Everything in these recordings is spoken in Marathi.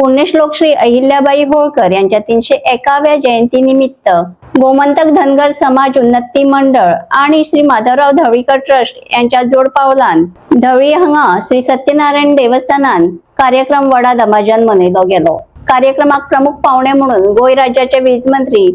पुण्यश्लोक श्री अहिल्याबाई होळकर यांच्या 301व्या जयंतीनिमित्त गोमंतक धनगर समाज उन्नती मंडळ आणि श्री माधवराव ढवळीकर ट्रस्ट यांच्या जोडपावलान ढवळी हांगा श्री सत्यनारायण देवस्थानान कार्यक्रम व्हडा दमाजान मनयलो गेलो। कार्यक्रमाक प्रमुख पावणे म्हणून गोय राज्याचे वीज मंत्री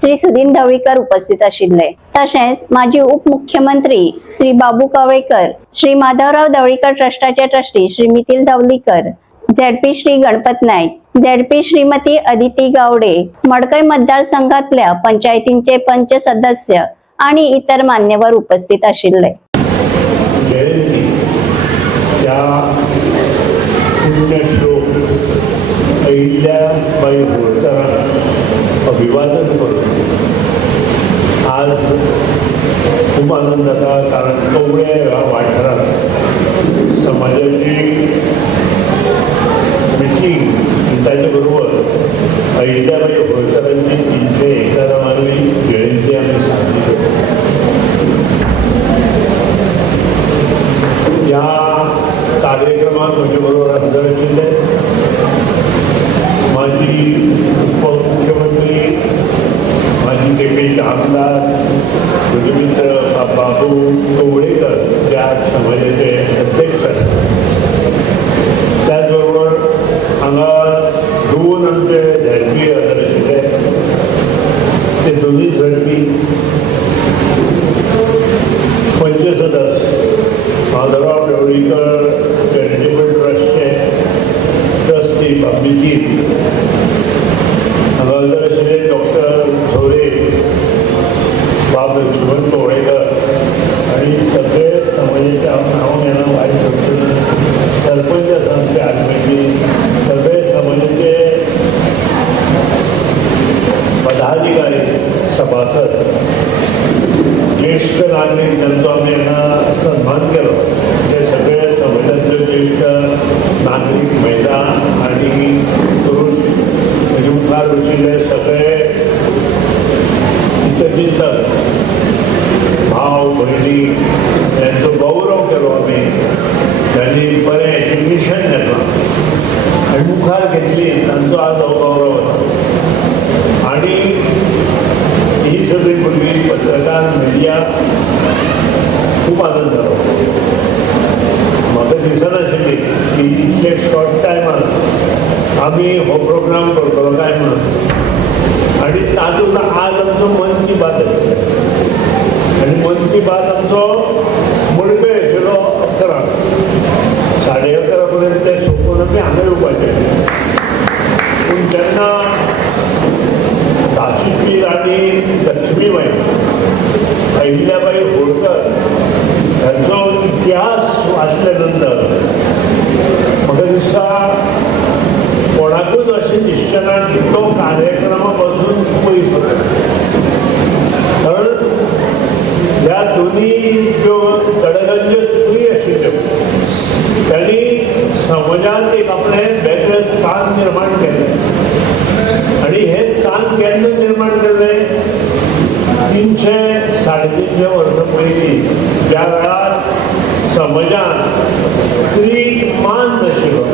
श्री सुदीन ढवळीकर उपस्थित आशिल्ले। तसेच माजी उपमुख्यमंत्री श्री बाबू कवळेकर, श्री माधवराव ढवळीकर ट्रस्टाचे trustee Shri Mithil Dhavalikar, ZP Shri Ganpat Naik, ZP Shrimati Aditi Gawade, Madkai मतदारसंघातल्या पंचायतींचे पंच सदस्य आणि इतर मान्यवर उपस्थित आशिल्ले। अहिल्याबाई होळकरांक अभिवादन करून आज खूप आनंद जाता, कारण कवळे ह्या वाठारांत समाजाची मिटींग ताचे बरोबर अहिल्याबाई होळकरांची 301वी जयंती आमी साजरी करता। ह्या कार्यक्रमात म्हजे बरोबर हजर आशिल्ले माजी उपमुख्यमंत्री, माजी केपेचे आमदार मित्र बाबू कवळेकर त्या समाजाचे अध्यक्ष आसात। त्याचबरोबर हांगा दोन आमचे झेडपी हजर आशिल्ले, ते दोनूय झेडपी पंच सदस्य माधवराव ढवळीकर चॅरिटेबल ट्रस्टचे ट्रस्टी मिथिल हांगा हजर आशिल्ले डॉक्टर झोरे, बाब लक्ष्मण कवळेकर आनी सगळे समाजाचे हांव घेना वायट करतले सरपंच आसा आमचे आजमेची, सगळे समाजाचे पदाधिकारी, सभासद, ज्येष्ठ नागरिक ज्यांचो आमी हांगा सन्मान केलो, ते सगळे समाजांतले ज्येष्ठ नागरिक, महिला आनी पुरुष, म्हणजे मुखार बशिल्ले सगळे हितचिंतक भाव भयणी यांचो गौरव केलो आमी। त्यांनी बरें एज्युकेशन घेतलां आनी मुखार घेतली, तांचो आज हो गौरव आसा। आनी ही सगळी भुरगीं पत्रकार, मिडिया खूब आनंद जालो। म्हाका दिसनाशिल्ली की इतले शॉर्ट टायमान आमी हो प्रोग्राम करतलो काय म्हणून, आनी तातूंत आज आमचो मन की बात आनी मन की बात आमचो मुडबे आशिल्लो 11 साडे 11 पर्यंत ते सोंपून आमी हांगा येवपाचें। पूण जेन्ना झाशीची राणी लक्ष्मीबाई अहिल्याबाई होळकर हाचो इतिहास वाचले नंतर म्हाका दिसता कोणाकूच अशें दिसचेना की तो कार्यक्रमा पासून पयस वचना। कारण ह्या दोनी ज्यो गडगंज स्त्री आशिल्ल्यो त्यांनी समाजात एक आपलें वेगळें स्थान निर्माण केलें। आनी हें स्थान केन्ना निर्माण केलें? 300-350 वर्सां पयलीं, ज्या वेळार समाजात स्त्रीक मान नाशिल्लो,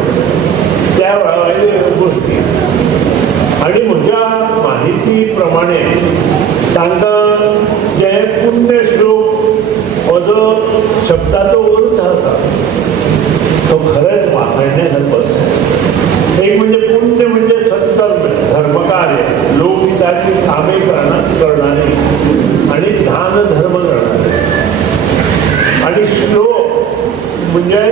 त्या वेळावयल्यो गोश्टी। आनी म्हज्या माहिती प्रमाणे तांकां जे पुण्यश्लोक हो जो शब्दाचो अर्थ आसा तो खरेंच वाखाणण्यासारको आसा। एक म्हणजे पुण्य म्हणजे सत्कर्म, धर्मकार्य, लोकहिताची कामे करणारी आणि दान धर्म करणारे। आणि श्लोक म्हणजे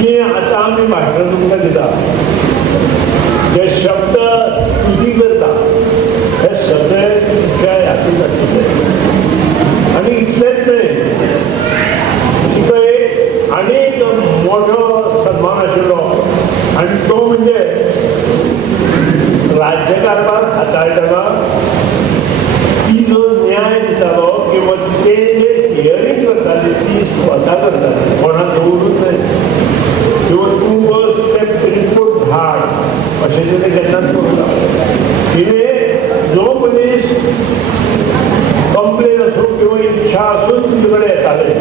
जे आता आम्ही भाषण तुमकां दिता, जे शब्द स्तुती करता, हे सगळे तुमच्या हातींत आशिल्ले। आनी इतलेंच न्हय, तिका एक आनीक मोठो सन्मान आशिल्लो, आनी तो म्हणजे राज्यकारभार हाताळटना ती जो न्याय दितालो किंवा ते जे हियरिंग करताली ती स्वता करताली, कोणाक दवरूच न्हय। किंवा तूं बस ते रिपोर्ट धाड अशें तिणें केन्नाच करूं ना। तिणें जो मनीस कंप्लेन आसूं किंवा इच्छा आसून तुजे कडेन येताले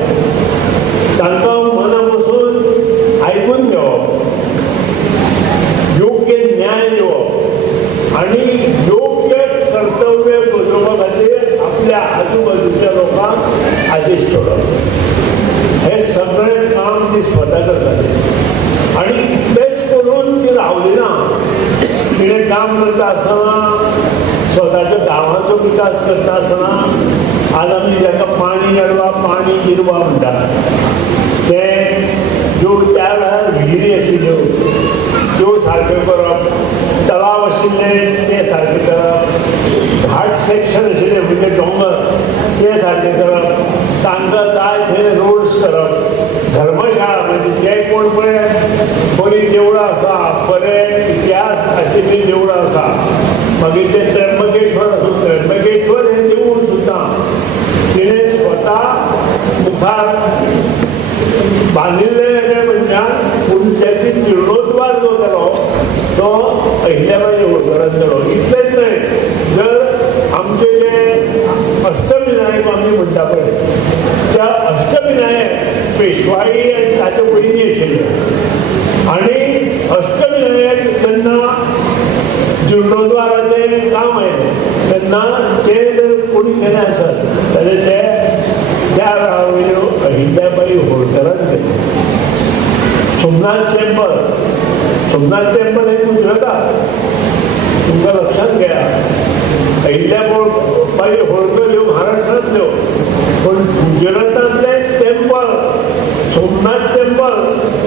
तांकां मना बसून आयकून घेवप काम करता असताना, स्वतःच्या गावाचो विकास करता असताना आज आमी जाका पाणी अडवा पाणी जिरवा म्हणटात, ते ज्यो त्या वेळार विहिरी आशिल्ल्यो त्यो सारक्यो करप, तलाव आशिल्ले ते सारके करप, घाट सेक्शन आशिल्ले म्हणजे दोंगर ते सारके करप, तांकां जाय थंय रोड्स करप, धर्मशाळा म्हणजे जे कोण पळय बरी देवळां आसा, बरे इतिहास आशिल्लीं देवळां आसा, मागीर ते त्र्यंबकेश्वर आसूं, त्र्यंबकेश्वर हें देवूळ सुद्दां तिणें स्वता मुखार बांदिल्लें म्हणल्यार पूण त्याची जीर्णोद्वार जो केलो तो अहिल्याबाई होळकरान केलो. इतलेंच न्हय, जर आमचे जे अष्टविनायक आमी म्हणटा पळय, त्या अष्टविनायक पेशवाई आनी ताच्यो भयणी आशिल्ल्यो आनी अष्टविनायक जेन्ना जीर्णोद्वाराचें काम आयलें तेन्ना तें जर कोणी केलें आसत जाल्यार ते त्या वेळावयल्यो अहिल्याबाई होळकरान केलें. सोमनाथ टेंपल हे गुजरातात, तुमकां लक्षात घेया. अहिल्याबाई होळकर ह्यो महाराष्ट्रांतल्यो, पण गुजरातांतले टेंपल सोमनाथ टेंपल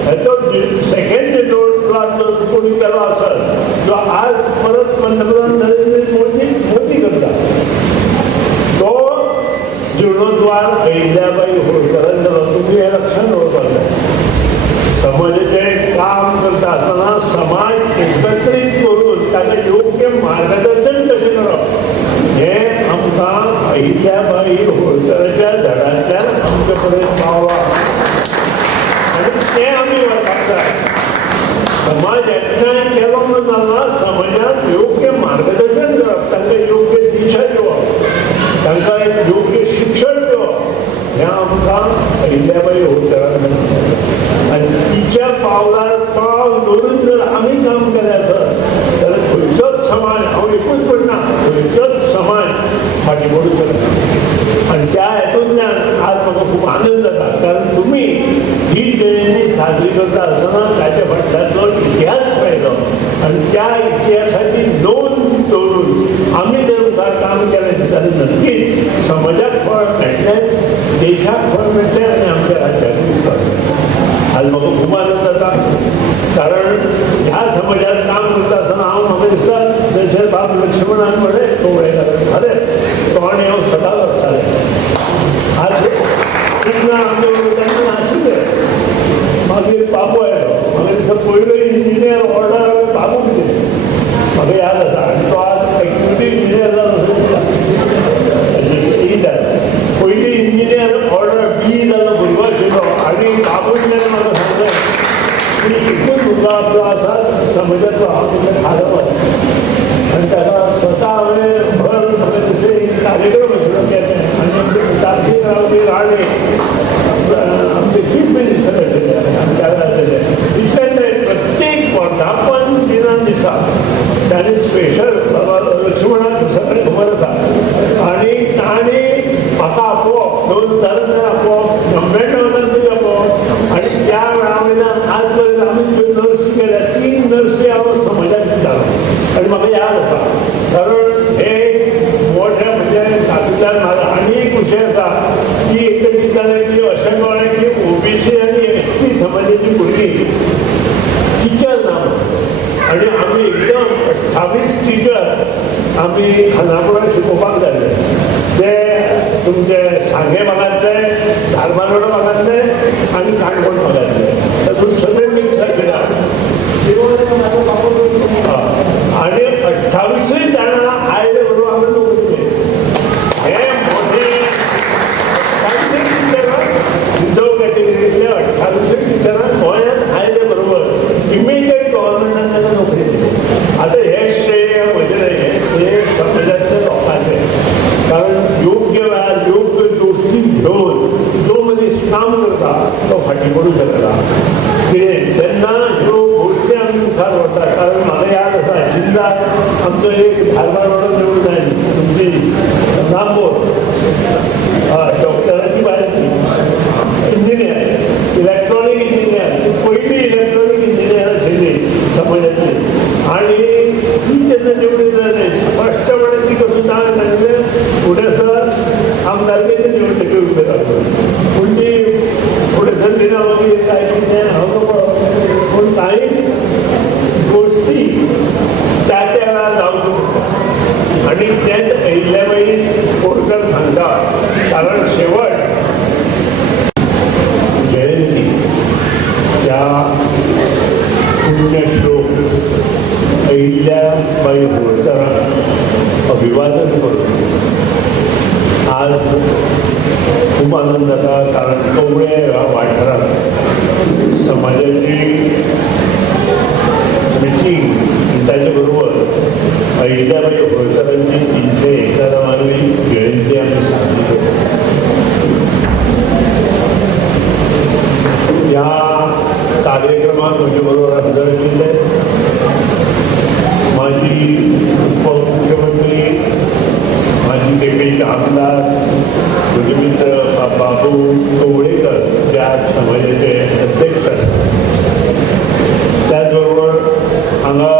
हेचो सेकंड जीर्णोद्वार जर कोणी केलो आसत जो आज परत पंतप्रधान नरेंद्र मोदी करता, तो जीर्णोद्वार अहिल्याबाई होळकरान केलो. तुम्ही हे लक्षात दवरपाक जाय. समाजाचें काम करता आसतना समाज एकत्रीत करून ताका योग्य मार्गदर्शन कशें करप हें आमकां अहिल्याबाई होळकराच्या झाडांतल्यान आमचे पर्यंत पावलां आनी तें आमी व्हरपाक जाय. समाज एकठांय केलो म्हणून जाता, समाजाक योग्य मार्गदर्शन करप, तांकां योग्य दिशा दिवप, तांकां एक योग्य शिक्षण दिवप हें आमकां अहिल्याबाई होळकरान केलें. आनी तिच्या पावलार पावल दवरून जर आमी काम केलें आसत जाल्यार खंयचोच समाज, हांव एकूच म्हणना, खंयचोच समाज फाटीं पडूंक शकना. आनी त्या हेतूंतल्यान आज म्हाका खूब आनंद जाता, कारण तुमी ही जयंती साजरी करता आसतना ताच्या फाटल्याचो इतिहास पळयलो आनी त्या इतिहासाची नोंद दवरून आमी जर मुखार काम केलें जाल्यार नक्कीच समाजाक फळ मेळटलें, देशाक फळ मेळटलें आनी आमच्या राज्याकूय फळ मेळटलें. आज म्हाका खूब आनंद जाता, कारण ह्या समाजात काम करता आसतना म्हाका दिसता जशें बाब लक्ष्मणान म्हळें कोवळेकारान, खरें तो आनी हांव सदांच आसतालें. आज तेन्ना आमचे तेन्ना नाशिल्ले, मागीर बाबू आयलो, म्हाका दिसता पयलो इंजिनियर ऑर्डर बाबूक दिलें, म्हाका याद आसा. आनी तो आज एक्झिक्युटीव इंजिनियर जालो असो दिसता. पयली इंजिनियर ऑर्डर बी जालो भुरगो आशिल्लो आनी बाबूंतल्यान म्हाका सांगलें की एकूच भुरगो आपलो आसा समाजाचो, हांव तुका खारवत. आनी ताका स्वता हांवें भर म्हाका दिसता एक कार्यक्रम आशिल्लो केल्ले आनी तारखेर रावली राणे आमचे चीफ मिनिस्टर आशिल्ले आनी त्या आशिल्ले. इतलेंच न्हय, प्रत्येक वर्धापन दिना दिसा ताणें स्पेशल बाबा लक्ष्मणाक सगळें खबर आसा आनी ताणें म्हाका आपोवप, 2000 आपोवप, 99 आपोवप आनी त्या वेळा वयल्यान आज पर्यंत आमी ज्यो नर्सी केल्या 3 नर्सी हांव समाजाक दितालो. आनी म्हाका याद आसा, कारण हे मोठ्या म्हणजे तातूंतल्यान म्हाका आनी एक विशय आसा की एकदां दितालें की अशें कळ्ळें की ओबीसी आनी एसटी समाजाची भुरगीं टिचर ना आनी आमी एकदम 28 टिचर आमी खानापुराक शिकोवपाक जाय. ते तुमचे सांगे भागांतले, धारबांदोडा भागांतले आनी काणकोण भागांतले, तातूंत सगळे मिक्स आशिल्ले आनी 28 जाणां आयले बरोबर आमी नोकरी केली. हे मोठे 28 टिचरां रिजर्व कॅटेगरींतले 28 टिचरां गोंयांत आयले बरोबर इमिडिएट गव्हर्मेंटान तांकां नोकरी दिली. आतां हे श्रेय म्हजें न्हय, हे समाजांतल्या लोकांचें, कारण योग्य वेळार योग्य गोश्टी घेवन जो मनीस काम करता तो फाटीं पडूंक शकना. कितें तेन्ना ह्यो गोश्टी आमी मुखार व्हरता. कारण म्हाका याद आसा जिल्ल्यांत आमचो एक धारबांदोडा देवूळ जाय तुमची नामोर, डॉक्टराची बायली इंजिनियर, इलेक्ट्रॉनीक इंजिनियर, ती पयली इलेक्ट्रॉनीक इंजिनियर आशिल्ली समाजाची. आनी ती जेन्ना अहिल्याबाई होळकर सांगता, कारण शेवट जयंती त्या पुण्यश्लोक अहिल्याबाई होळकरांक अभिवादन करून आज खूप आनंद जाता, कारण कवळे ह्या वाठारांत समाजाची मिटींग आणि ताचे बरोबर अहिल्याबाई होळकरांची 301वी जयंती आम्ही साजरी करतो. ह्या कार्यक्रमात म्हजे बरोबर हजर आशिल्ले माजी उपमुख्यमंत्री, माजी केपेंचे आमदार, म्हजे मित्र बाबू कवळेकर जे आज समाजाचे अध्यक्ष आसात. त्याचबरोबर हांगा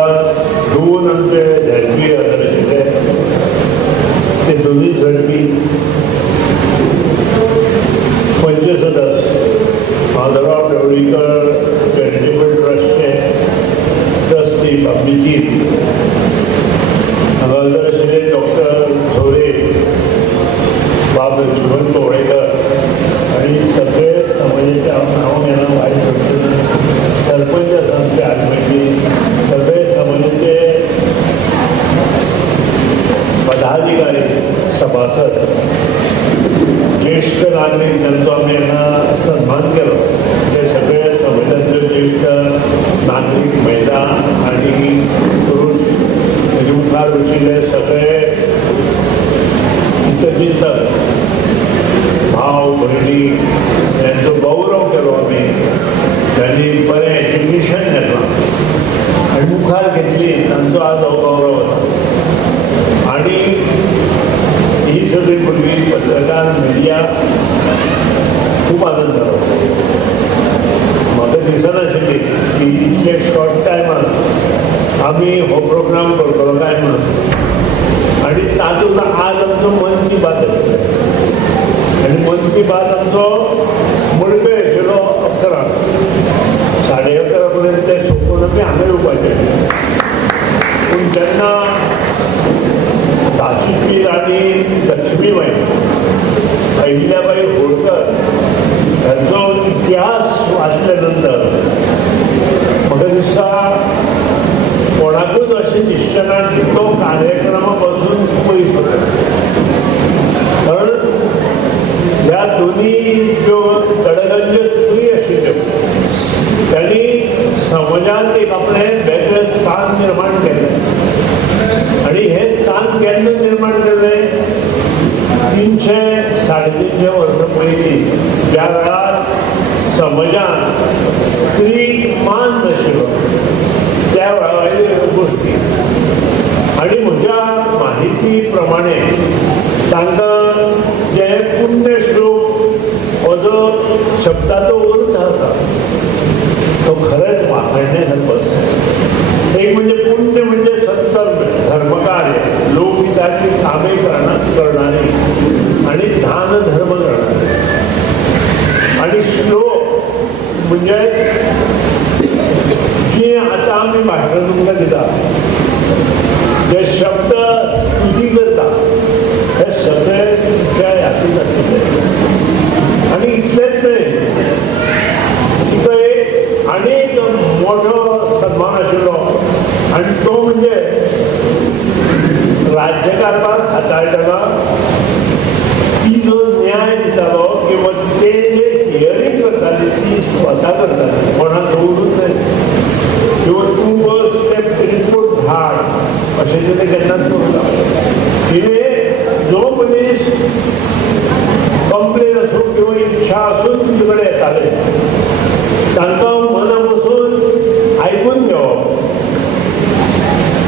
दोन आमचे झडपी हजर आशिल्ले, ते दोनूय झडपी पंच सदस्य माधवराव ढवळीकर चॅरिटेबल ट्रस्टचे ट्रस्टी अभिजीत, हांगा हजर आशिल्ले डॉक्टर झोरे, बाब लक्ष्मण कवळेकर आणि सगळे समाजाचे हांव घेना वायट करतले सरपंच आसा आमचे आजमेची, सगळे समाजाचे पदाधिकारी, सभासद, ज्येष्ठ नागरिक ज्यांचो आमी हांगा सन्मान केलो, ते सगळे समाजांतले ज्येष्ठ नागरिक, महिला आनी पुरुष, तेजे मुखार वचिल्ले सगळे हितचिंतक, भाव भयणी, त्यांचो गौरव केलो आमी. त्यांनी बरें एज्युकेशन घेतलां आनी मुखार घेतली, तांचो आज हो गौरव आसा. आनी ही सगळी भुरगीं पत्रकार, मिडिया खूब आनंद जालो. म्हाका दिसनाशिल्ली की इतले शॉर्ट टायमान आमी हो प्रोग्राम करतलो काय म्हणून. आनी तातूंत आज आमचो मन की बात आशिल्लो, आनी मन की बात आमचो मुडपे आशिल्लो 11, 11:30 पर्यंत ते सोंपून आमी हांगा येवपाचें. पूण जेन्ना झाशीची राणी लक्ष्मीबाई अहिल्याबाई होळकर ह्यांचो इतिहास वाचले नंतर म्हाका दिसता कोणाकूच अशें दिसचेना की तो कार्यक्रमा पासून पयस वता. कारण ह्या दोनी ज्यो कडगंज स्त्री आशिल्ल्यो त्यांनी समाजात एक आपलें वेगळें स्थान निर्माण केलें. आणि हे स्थान केन्ना निर्माण केलें? 300-350 वर्सां पयलीं, ज्या वेळार समाजात स्त्रीक मान नाशिल्लो त्या वेळार गोश्टी. आनी म्हज्या माहिती प्रमाणे तांकां जे पुण्यश्लोक हो जो शब्दाचो अर्थ आसा तो खरेंच वाखाणण्यासारको आसा. एक म्हणजे पुण्य म्हणजे सत्कर्म, धर्मकार्य, लोकहिताची कामे करणारी आणि दान धर्म करणारी. आणि श्लोक म्हणजे जी आता आम्ही भाषण तुमकां दिता, जे शब्द स्तुती करता हे सगळे तुमच्या हातूंत आशिल्ले. आनी इतलेंच न्हय, तिका एक आनीक मोठो सन्मान आशिल्लो, आनी तो म्हणजे राज्यकारभार हाताळटना ती जो न्याय दितालो किंवा ते जे हियरींग करताली ती स्वता करताली, कोणाक दवरूच न्हय. किंवा तूं बस ते रिपोर्ट धाड अशें तिणें केन्नाच करूं ना. तिणें जो मनीस कंप्लेन आसूं किंवा इच्छा आसून तुजे कडेन येताले तांकां मना बसून आयकून घेवप,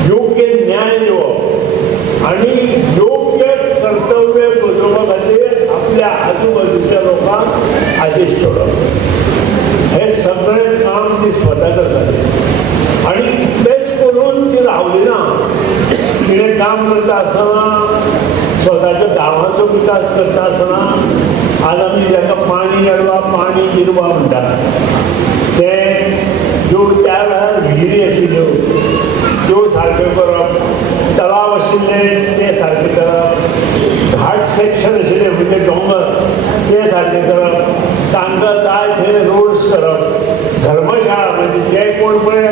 योग्य न्याय दिवप आनी योग्य कर्तव्य बजोवपा खातीर आपल्या आजूबाजूच्या लोकांक आदेश सोडप, हे सगळें काम ती स्वता करताली. आनी इतलेंच करून ती रावली ना. तिणें काम करता आसतना स्वताच्या गांवाचो विकास करता आसतना आज आमी जाका पाणी अडवा, पाणी जिरवा म्हणटात, ते ज्यो त्या वेळार विहिरी आशिल्ल्यो त्यो सारक्यो करप, तलाव आशिल्ले ते सारके करप, तांकां जाय थंय रोड्स करप, धर्मशाळा म्हणजे जे कोण पळय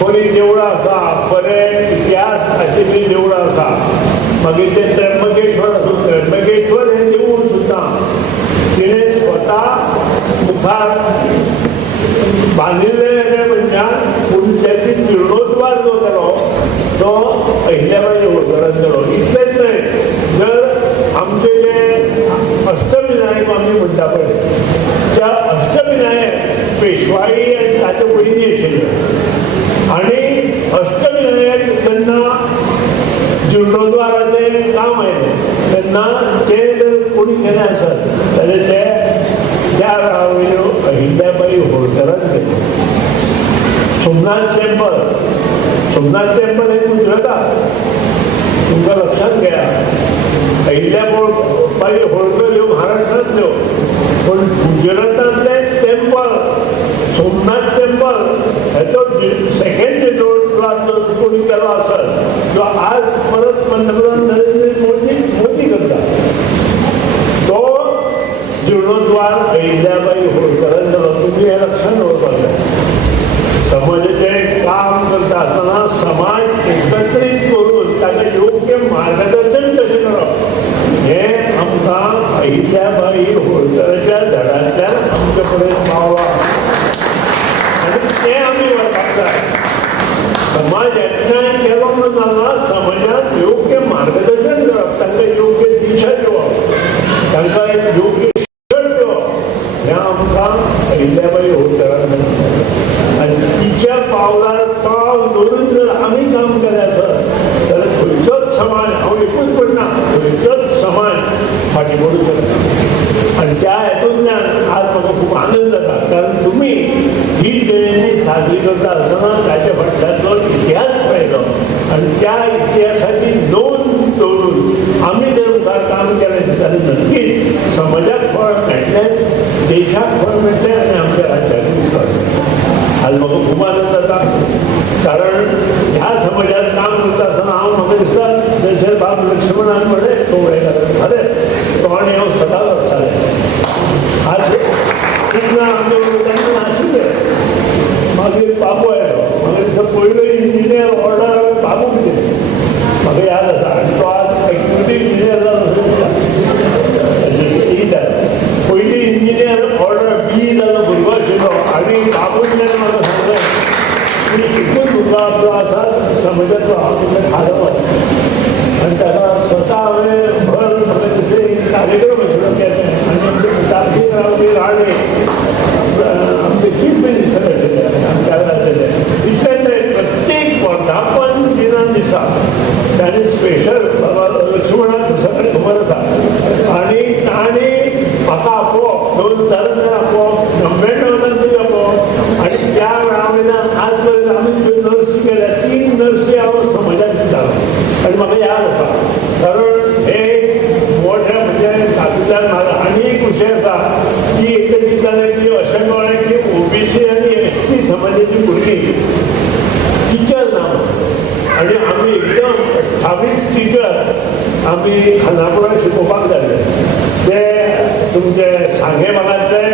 बरी देवळां आसा, बरे इतिहास आशिल्लीं देवळां आसा, मागीर ते त्र्यंबकेश्वर आसूं, त्र्यंबकेश्वर हें देवूळ सुद्दां तिणें स्वता मुखार बांदिल्लें म्हणल्यार पूण त्याची जीर्णोद्वार जो केलो तो अहिल्याबाई होळकरान केलो. इतलेंच न्हय, जर आमचे जे अष्टविनायक आमी म्हणटा पळय, त्या अष्टविनायक पेशवाई आनी ताचे पयलीं आशिल्ले, आनी अष्टविनायक जेन्ना जीर्णोद्वाराचें काम आयलें तेन्ना ते जर कोणी केलें आसत जाल्यार ते त्या वेळावयल्यो अहिल्याबाई होळकरान केले. सोमनाथ टेम्पल हे गुजरातात, तुमकां लक्षात घ्या. अहिल्याबाई होळकर ह्यो महाराष्ट्रांतल्यो, पण गुजरातांतलें टेम्पल सोमनाथ टेम्पल हेचो सेकंड जीर्णोद्वार जो कोणी केलो आसत जो आज परत पंतप्रधान नरेंद्र मोदी करता, तो जीर्णोद्वार अहिल्याबाई होळकरान केलो. तुमी हें लक्षांत दवरपाक जाय. समाजाचें काम करता आसतना समाज एकत्रीत करून ताका योग्य मार्गदर्शन कशें करप हें आमकां अहिल्याबाई होळकराच्या धड्यांतल्यान आमचे पर्यंत पावलां आनी तें आमी व्हरपाक जाय. समाज एकठांय केलो म्हणून जाता, समाजाक योग्य मार्गदर्शन करप, तांकां योग्य दिशा दिवप, तांकां एक योग्य शिक्षण दिवप हें आमकां अहिल्याबाई होळकरान केलें. आनी तिच्या पावलार पावल दवरून जर आमी काम केलें आसत जाल्यार खंयचोच समाज, हांव एकूच म्हणना, खंयचोच समाज फाटीं पडूंक शकना. आनी त्या हेतूंतल्यान आज म्हाका खूब आनंद जाता, कारण तुमी ही जयंती साजरी करता आसतना ताच्या फाटल्याचो इतिहास पळयलो आनी त्या इतिहासाची नोंद दवरून आमी जर मुखार काम केलें जाल्यार नक्कीच समाजाक फळ मेळटलें, देशाक फळ मेळटलें आनी आमच्या राज्याकूय फळ मेळटलें. आज म्हाका खूब आनंद जाता, कारण ह्या समाजात काम करता आसतना म्हाका दिसता जशे बाब लक्ष्मणान म्हणलें कवळेकारान खरें तो आनी हांव सदांच आसतालें. आज तेन्ना आमचे तेन्ना नाशिल्ले, मागीर बाबू आयलो, म्हाका दिसता पयलो इंजिनियर ऑर्डर बाबूक दिलें, म्हाका याद आसा. आनी तो आज एक्झिक्युटीव इंजिनियर जालो पयली इंजिनियर ऑर्डर बी जालो भुरगो आशिल्लो आनी बाबूंतल्यान म्हाका सांगलें की एकूच भुरगो आपलो आसा समाजाचो, हांव तुमकां खाडोवप. आनी ताका स्वता हांवें भर म्हाका दिसता एक कार्यक्रम आशिल्लो केल्ले आनी आमचे तारखेर रावले राणे आमचे चीफ मिनिस्टर आशिल्ले आमच्या राज्याचे. इतलेंच प्रत्येक वर्धापन दिना दिसा ताणें स्पेशल बाबा लक्ष्मणाक सगळें खबर आसा आनी ताणें म्हाका आपोवप, 2000 आपोवप, 99 आपोवप आनी त्या वेळा वयल्यान आज पर्यंत आमी नर्सी केल्या 3 नर्सी हांव समाजाक दितालो. आनी म्हाका याद आसा, कारण हे मोठ्या म्हणजे तातूंतल्यान म्हाका आनी एक विशय आसा की एकदां दिताले की अशें कळ्ळें की ओबीसी आनी एसटी समाजाची भुरगीं टिचर ना आनी आमी एकदम 28 टिचर आमी खानापुरा शिकोवपाक धाडले. ते तुमचे सांगे भागांतले,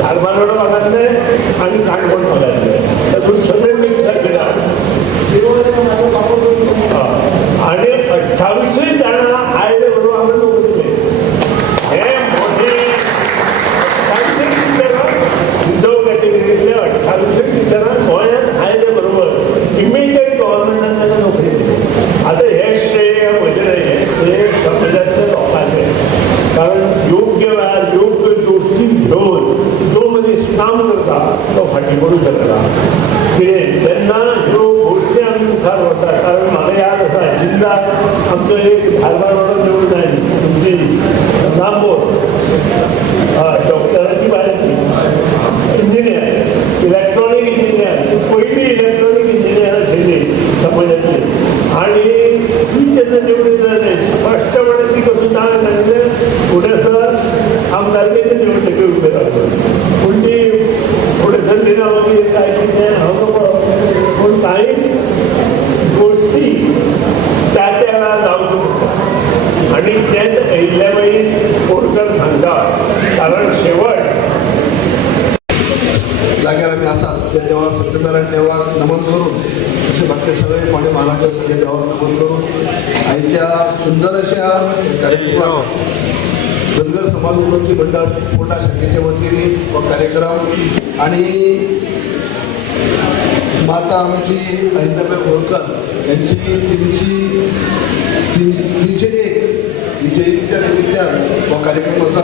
धारबांदोडा भागांतले आनी काणकोण भागांतले, तातूंत सगळे मिक्स आशिल्ले. आनी 28 जाणां आयले बरोबर आमी नोकरी दिली. हे मोठे 28 टिचरां रिजर्व कॅटेगरींतले 28 टिचरां गोंयांत आयले बरोबर इमिडिएट गव्हर्मेंटान ताका नोकरी दिली. आतां हे श्रेय म्हजें न्हय, हें श्रेय समाजांतल्या लोकांचें, कारण योग्य वेळार योग्य गोश्टी घेवन जो मनीस काम करता तो फाटीं पडूंक शकना. कितें तेन्ना ह्यो गोश्टी आमी मुखार व्हरता. कारण म्हाका याद आसा जिल्ल्यांत आमचो एक धारबांदोडा देवूळ जाय तुमची नांबोर, डॉक्टराची बायची इंजिनियर, इलेक्ट्रॉनीक इंजिनियर, ती पयली इलेक्ट्रॉनीक इंजिनियर आशिल्ली समाजाची. आनी ती जेन्ना निवडून जाली स्पश्टपणे ती कसून सांगलें फुडें सर आमदारकेचे निवडणुकी उबे रावले, पूण ती फुडें सरली ना मागीर काय कितें हांव पळोवप. पूण कांय गोश्टी त्या त्या वेळार जावच्यो पडटा. त्या देवा सत्यनारायण देवाक नमन करून तसे बाकी सगळे फोंडे महाराजा सगळे देवाक नमन करून आयच्या सुंदर अशा कार्यक्रमाक धनगर समाज उन्नती मंडळ फोंडा शाखेच्या वतीने हो कार्यक्रम आणि माता आमची अहिल्याबाई होळकर यांची 301 ही जयंतीच्या निमित्तान हो कार्यक्रम आसा.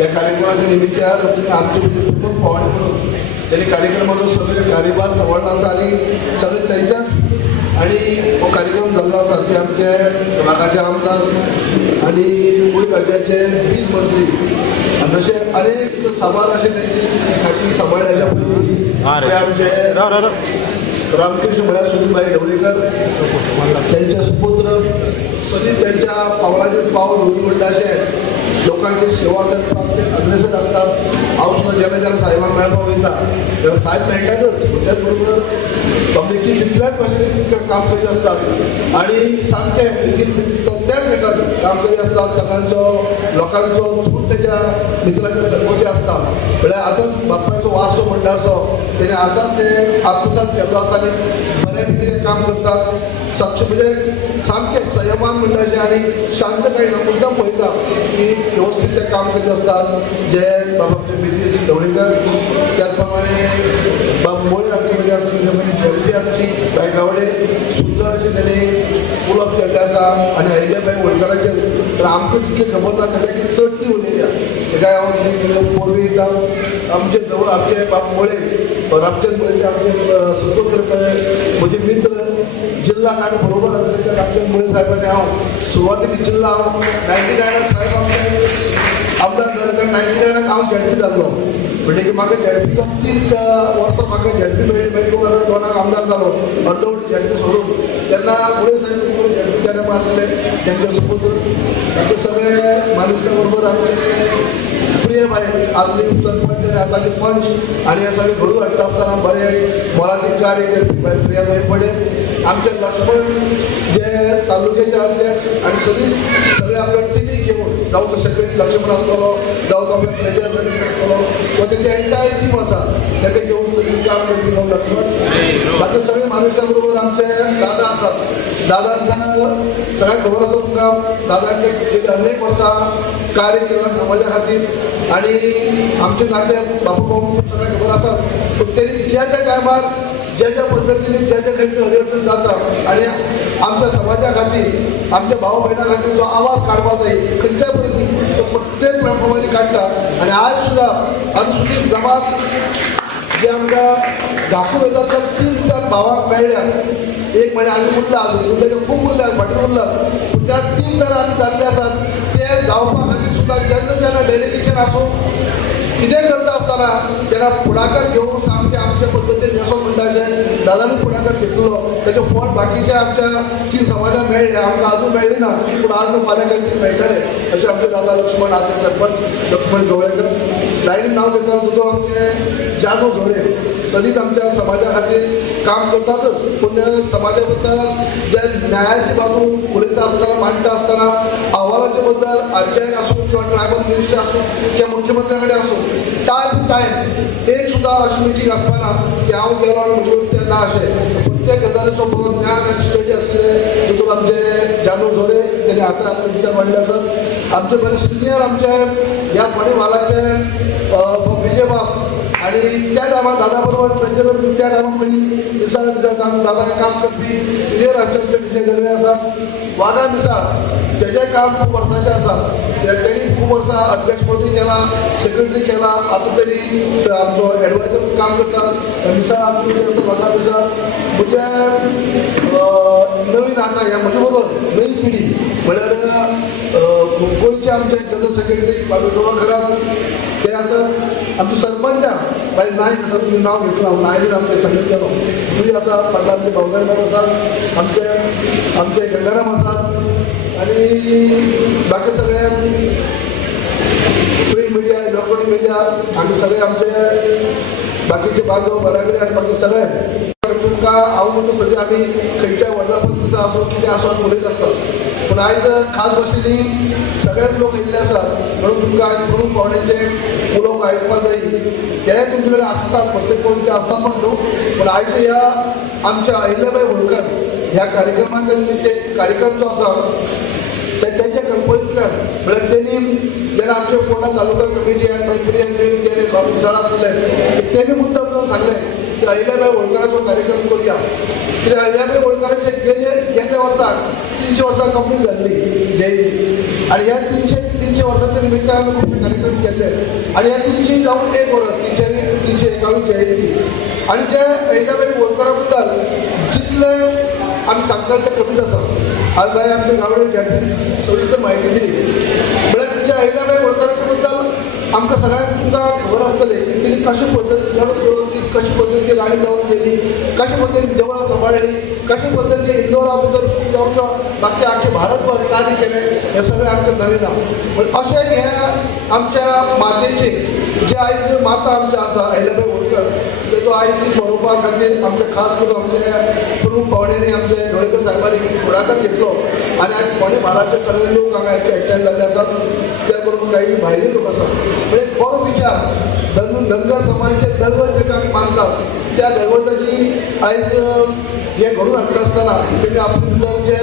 या कार्यक्रमाच्या निमित्तान आमचे प्रमुख पाहुणे म्हणून त्यांनी कार्यक्रमाचो सगळे कार्यभार सांभाळला आसा आणि सगळे त्यांच्याच आणि हो कार्यक्रम जाल्लो आसा ते आमचे भागाचे आमदार आणि गोंय राज्याचे वीज मंत्री आणि तसे अनेक साबार असे त्यांची खाती सांभाळल्याच्या पयलीं ते आमचे रामकृष्ण म्हळ्यार सुनीलबाई ढवळीकर त्यांचे सुपुत्र सदीत त्यांच्या पावलाचेर पावल दवरी म्हणटा अशें लोकांची सेवा करपाक ते अग्रेसर असतात. हांव सुद्दां जेन्ना जेन्ना साहेबांक मेळपाक वयता तेन्ना साहेब मेळटातच पूण त्याच बरोबर पब्लिकी तितल्याच भाशेन काम करीत असतात आणि सामकें तो त्याच मेळटात काम करीत असतात. सगळ्यांचो लोकांचो झूट तेच्या मित्रांच्या सरपोती आसता म्हळ्यार आतांच बापायचो वारसो म्हणटा असो तेणे आतांच ते आत्मसात केल्लो आसा आनी बऱ्या रितीन काम करतात. सक्ष म्हणजे सामकें संयमान म्हणटा अशें आनी शांतकायेन मुद्दाम पळयता की व्यवस्थीत ते काम करीत असतात जे बाबाचे मित्री ढवळीकर त्याच प्रमाणे मोळे आमचे म्हणजे आसा तेजे मदीं जयंती आमची गायगावडे सुंदर अशें तेणी पुलप केल्लें आसा आनी अहिल्याबाई होळकराचेर तर आमकां जितलें खबर ना ताच्या की चड ती उलयल्या तेका हांव पोरवी येता आमचे बाब मोळे रामचंद्र मोळेचे आमचे सुपुत्र म्हजे मित्र जिल्हा आमी बरोबर आसले त्या रामचंद्र मोळे साहेबांनी हांव सुरवातीक जिल्हा हांव 99 साहेब आमचे आमदार जाले कारण 99 हांव झेडपी जाल्लो म्हणजे म्हाका झेडपीचो 3 वर्सां म्हाका झेडपी मेळ्ळी मागीर 2002 आमदार जालो अर्दवटी झेडपी सोडून तेन्ना मोळे साहेब झेडपी त्या टायमार आसले त्यांचे सुपुत्र तांचे सगळे मानुसत्या बरोबर आमचे प्रिय बाई आदली सरपंच आणि आताची पंच आणि हे सगळे घडू हाडटा आसतना बरे मोलादीक कार्य करपी बाई प्रियाबाई फडे आमचे लक्ष्मण जे तालुक्याचे अध्यक्ष आणि सदीस सगळे आपल्या टिमी घेऊन जावं तो सेक्रेटरी लक्ष्मण आसतलो जावं तो आपल्या प्रेसिडेंट आसतलो वा तेची एंटायर टीम आसा ताका घेवन सगळीं काम करपी जावं लक्ष्मण बाकी सगळे मानुसत्या बरोबर आमचे दादा आसात. दादांना सगळ्यांक खबर आसा तुमकां दादान गेली अनेक वर्सां कार्य केलां समाजा खातीर आणि आमचे नाते बापू भाऊ सगळ्यांक खबर आसाच पूण तेणी ज्या टायमार ज्या पद्दतीने ज्या खंयची अडचण जाता आणि आमच्या समाजा खातीर आमच्या भाव भयणां खातीर जो आवाज काडपा जाय खंयच्याय पद्दतीन तो प्रत्येक प्लॅटफॉर्माचेर काडटा आणि आज सुद्दां अनुसूचित जमात जे आमकां दाखोवन येता त्या 3 भावांक मेळ्ळ्या एक म्हळ्यार आमी उरला उरलेले खूब उरल्या फाटीं उरलात पूण त्या 3 जाणां आमी जाल्ले आसात ते जावपा खातीर सुद्दां जेन्ना डेलिगेशन आसूं कितें करता आसतना जेन्ना फुडाकार घेवन सामकें आमच्या पद्दतीन नेसो म्हणटा अशें दादानी फुडाकार घेतलो तेजें फळ बाकीच्या आमच्या 3 समाजाक मेळ्ळें आमकां आजून मेळ्ळें ना पूण आज फाल्यां काही तरी मेळटलें अशें आमचे दादा लक्ष्मण आमचे सरपंच लक्ष्मण गवळेकर लायनीन नांव घेता तो आमचे जानू झोरे सदींच आमच्या समाजा खातीर काम करतातच पूण समाजा बद्दल जे न्यायाची बाजू उलयता आसतना मांडटा आसतना अहवालाचे बद्दल आरटीआय आसूं किंवा ट्रायबल मिनिस्ट्री आसूं किंवा मुख्यमंत्र्या कडेन आसूं टायम टू टायम एक सुद्दां अशी मिटींग आसपाना की हांव गेलो आनी म्हजे तें ना अशें प्रत्येक गजालीचो बरो ज्ञान आनी स्टडी आसले तितून आमचे जानू झोरे तेणे आतां आपले विचार मांडले आसात. आमचे बरे सिनियर आमचे ह्या फोंडे म्हालाचे विजय बाब आणि त्या टायमार दादा बरोबर ट्रेजरर त्या टायमार पयलीं मिसाळ दादा काम करपी सिनियर आमचे विजय गणवे आसात. वाघा मिसाळ तेजें काम खूब वर्सांचें आसा तेणी खूब वर्सां अध्यक्षपदूय केलां सेक्रेटरी केलां आतां तेणी आमचो एडवायजर काम करता मिसाळ आमची आसा वाघा मिसाळ म्हणजे नवीन आतां ह्या म्हजे बरोबर नवी पिढी म्हळ्यार गोंयचे आमचे जनरल सेक्रेटरी बाबू डोळाखराब ते आसात. आमचे सरपंच बाय नायक आसा तुमी नांव घेतलो हांव नायक आमचे सांगितलें केलो तुमी आसा फाटल्यान आमचे भावदार बाब आसात आमचे गंगाराम आसात आणि बाकी सगळे प्रिंट मिडिया इलेक्ट्रॉनिक मिडिया आमी सगळे आमचे बाकीचे बांधव बराबरी आनी बाकी सगळे तुमकां हांव म्हणटा सद्या आमी खंयच्याय वर्धापन दिसा आसूं कितें आसूं उलयत आसतात पूण पण आयज खास बशिल्ली सगळेच लोक येयल्ले आसात म्हणून तुमकां प्रमुख पावण्याचे उलोवंक आयकपा जाय ते तुमचे कडेन आसतात प्रत्येक कोण ते आसतात म्हण न्हू पण आयच्या ह्या आमच्या अहिल्याबाई होळकर ह्या कार्यक्रमाच्या निमित्ते कार्यक्रम जो आसा त्यांच्या कल्पनेंतल्यान म्हळ्यार त्यांनी जेन्ना आमचे पोटा तालुका कमिटी आनी मागीर गेले शाळा आसले तेणी मुद्दम जावन सांगलें की अहिल्याबाई होळकराचो कार्यक्रम करुया कित्याक अहिल्याबाई होळकराचे गेल्ल्या वर्साक 300 वर्सां कंप्लीट जाल्ली जयंती आनी ह्या 300 वर्सांच्या निमित्तान खुबशे कार्यक्रम केल्ले आनी ह्या 300 जावन एक वर्स 351 जयंती आनी जे अहिल्याबाई होळकरा बद्दल जितले आमी सांगतात ते कमीच आसा आज बाय आमच्या गावडे ज्यांनी सविस्तर म्हायती दिली म्हळ्यार तुमच्या अहिल्याबाई होळकराच्या बद्दल आमकां सगळ्यांक तुमकां खबर आसतलें की तिणी कशे पद्दतीन लढत करून ती कशे पद्दतीन राणी जावन गेली कशे पद्दतीन देवळां सांबाळली कशे पद्दतीन इंदोरा भितर जावं बाकी आख्खे भारतभर कार्य केलें हें सगळें आमकां नवीन आसा पण अशें हें आमच्या मातयेचे जे आयज माता आमच्या आसा अहिल्याबाई होळकर तेजो आयज बरोवपा खातीर आमचे खास करून आमचे प्रमुख पावण्यानी आमचे ढवळेकर साहेबांनी फुडाकार घेतलो आनी आयज फोंडे म्हालाचे सगळे लोक हांगा एकठांय जाल्ले आसात त्या बरोबर काही भायले लोक आसात म्हणजे बरो विचार धनगर समाजाचे दैवत जेका आमी मानतात त्या दैवताची आयज हे घडून हाडटा आसतना तेणी आपले भितर जे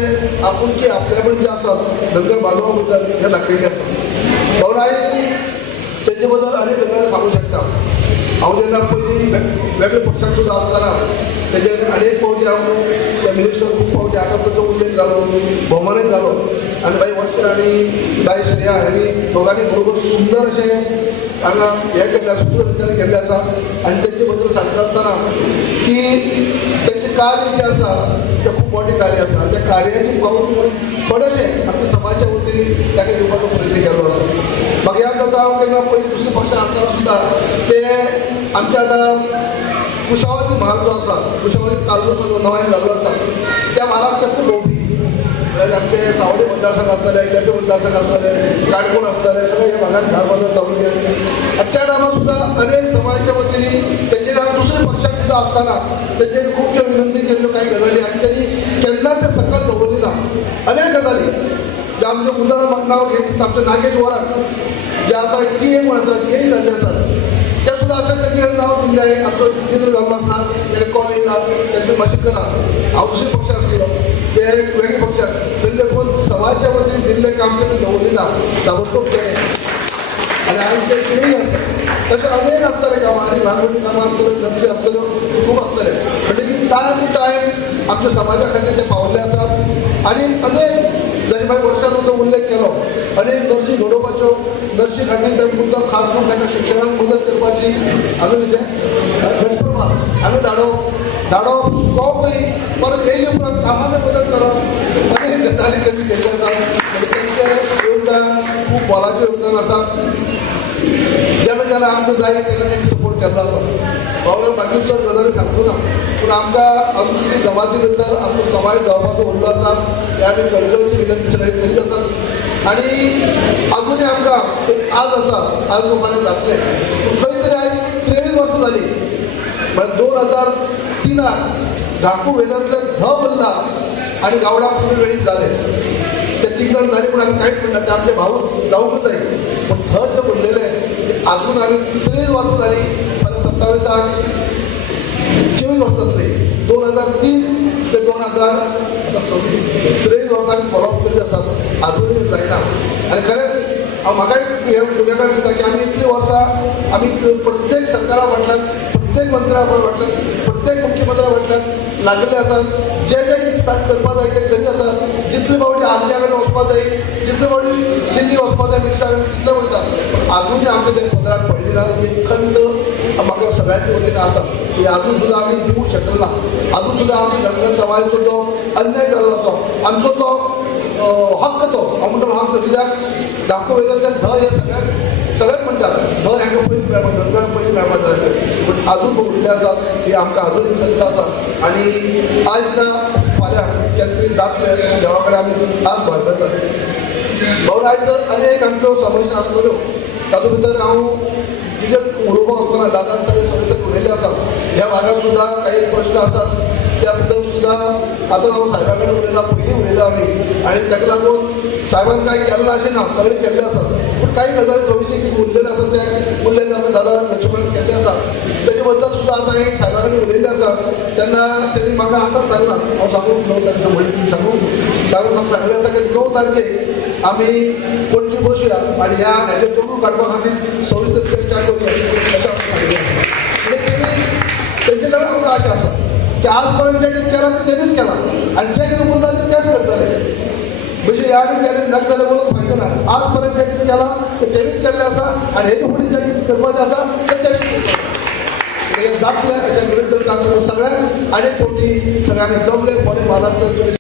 आपुलकी आपल्यापण जे आसा धनगर बांदवा बद्दल हे दाखयल्लें आसा म्हणून आयज तेजे बद्दल अनेक गजाली सांगू शकता हांव जेन्ना पयलीं वेगळ्या पक्षाक सुद्दां आसतना तेजेर अनेक फावटी हांव त्या मिनिस्टर खूब फावटी आतां ताचो उल्लेख जालो भोवमानूय जालो आनी बाई वर्ष आनी बाई श्रेया हांणी दोगांनी बरोबर सुंदर अशें हांगा हें केल्लें सुत्रसंचालन केल्लें आसा आनी तेजे बद्दल सांगता आसतना की तेंचें कार्य जें आसा तें खूब मोठें कार्य आसा त्या कार्याची पावती थोडेशें आमच्या समाजाच्या वतीन ताका दिवपाचो प्रयत्न केल्लो आसा म्हाका याद जाता हांव केन्ना पयलीं दुसऱ्या पक्षांत आसतना सुद्दां ते आमच्या आतां कुशावती म्हाल जो आसा कुशावती तालुको जो नव्यान जाल्लो आसा त्या म्हालाक ते खूब भोंवडी म्हळ्यार आमचे सावडे मतदारसंघ आसतले केपें मतदारसंघ आसतले काणकोण आसतले सगळे ह्या भागांत घाल बाजार तालुक्यात त्या टायमार सुद्दां अनेक समाजाच्या वतीनी तेजेर हांव दुसऱ्या पक्षाक सुद्दां आसतना तेजेर खुबश्यो विनंती केल्ल्यो कांय गजाली आनी तेणी केन्ना ते सकल दवरली ना अनेक गजाली जे आमचे उदाहरण म्हाका नांव घेवन दिसता आमच्या नागेश वराक जे आतां टीए म्हण आसा टीए जाल्ले आसात ते सुद्दां अशें तेजेर नांव दिल्लें हांवें आमचो कितें जाल्लो आसा तेजे कॉल येयला तेंचे मातशें करा हांव दुसऱ्या पक्षाक आशिल्लो ते वेगळे पक्षाक तेन्ना कोण समाजाच्या वतीन दिल्लें काम तेणी दवरलें ना ताबडतोब केलें आनी आयज ते तेय आसा तशें अनेक आसतले कामां आनी ल्हान व्हडलीं कामां आसतल्यो नर्सी आसतल्यो खूब आसतले म्हणटकीर टायम टू टायम आमच्या समाजा खातीर ते पावल्ले आसात आनी अनेक जशें मागीर वर्षान तो उल्लेख केलो अनेक नर्सी घडोवपाच्यो नर्सी खातीर ते मुद्दम खास करून ताका शिक्षणाक मदत करपाची हांवें कितें घटप्रभा हांवें धाडप शिकोवपूय परत येयले उपरांत कामाक मदत करप अनेक गजाली तेमी केल्ले आसात आनी तेंचें योगदान खूब मोलाचें योगदान आसा जेन्ना जेन्ना आमकां जाय तेन्ना तेणी सपोर्ट केल्लो आसा हांव बाकी चड गजाली सांगू ना पूण आमकां अनुसूचित जमाती बद्दल आमचो समाज जावपाचो उरलो आसा हे आमी कळकळीची विनंती सगळे करीत आसात आनी अजुनूय आमकां एक आज आसा आज लोकांनी जातलें पूण खंय तरी आयज 23 वर्सां जालीं म्हळ्यार 2003 धाकू वेदांतल्यान ध बल्ला आनी गावडा पूर्ण वेळीच जाले ते तिगजाण जाली पूण आमी कांयच म्हणना ते आमचे भाऊ जावंकच जाय पूण ध जे म्हणलेले आजून आमी 23 वर्सां जालीं फाल्यां 27 24 वर्सां जातली 2003 ते 2026 23 वर्सां आमी फॉलोअप करीत आसात आजूनय जायना आनी खरेंच म्हाकाय हे गुन्हेगार दिसता की आमी इतलीं वर्सां आमी प्रत्येक सरकारा फाटल्यान प्रत्येक मंत्र्या फाटल्यान प्रत्येक मुख्यमंत्र्या फाटल्यान लागले आसात जे जे कितें करपा जाय ते करीत आसात जितले फावटी आमच्या कडेन वचपाक जाय जितले फावटी दिल्ली वचपाक जाय मिनिस्टरा कडेन तितले वयतात आजूनय आमचे ते पदराक पडली ना ही खंत म्हाका सगळ्यांच्या वतीन आसा की आजून सुद्दां आमी दिवंक शकले ना आजून सुद्दां आमच्या धनगर समाजाचो जो अन्याय जाल्लो आसा आमचो तो हक्क तो हांव म्हणटा हक्क कित्याक धाकटो वेदांतल्यान ध हे सगळ्याक म्हणटात ध हांकां पयलीं मेळपाक धनगरांक पयलीं मेळपाक जाय पूण आजून उरले आसात ही आमकां आजूनय खंत आसा आनी आज ना फाल्यां केन्ना तरी जातलें अशें देवा कडेन आमी आस बाळगतात म्हणून आयज अनेक आमच्यो समस्या आसतल्यो तातूंत भितर हांव कितें उलोवपाक वचपाना दादान सगळे सगळे उलयल्ले आसा ह्या भागात सुद्दां काही प्रश्न आसात त्या बद्दल सुद्दां सुद्धा आतां हांव साहेबा कडेन उलयला, पयलीं उलयला आमी, आनी ताका लागून साहेबान कांय केल्लें अशें ना, सगळें केल्लें आसा. पूण कांय गजाली थोडीशी कितें उरलेलें आसा तें उरलेलें आमी दादा लक्ष्मण केल्लें आसा. तेजे बद्दल सुद्दां आतां हांवें साहेबा कडेन उलयल्लें आसा. तेन्ना तेणी म्हाका आतांच सांगलां, हांव सांगूं 9 तारखेर म्हणलें सांगूं, साहेबान म्हाका सांगलें आसा की 9 तारखेक आमी पणजी बसुया आनी ह्या हेजें तोडून काडपा खातीर सविस्तर चर्चा करुया अशें आमकां सांगलें आसा. तेंचे कडेन आमकां आशा आसा की आज पर्यंत जें कितें केलां तें तेणीच केलां आनी जें कितें उरलां तें तेच करतले. बेश्टें ह्या आनी त्या नाका जाल्यार बोलूंक फायदो ना. आज पर्यंत जें कितें केलां तें तेणीच केल्लें आसा आनी हेजे फुडें जें कितें करपाचें आसा तें तेणीच करतलें. जातलें अशें गरज करता सगळ्यांक आनी पोटी सगळ्यांनी जमले फोंडे म्हालांतले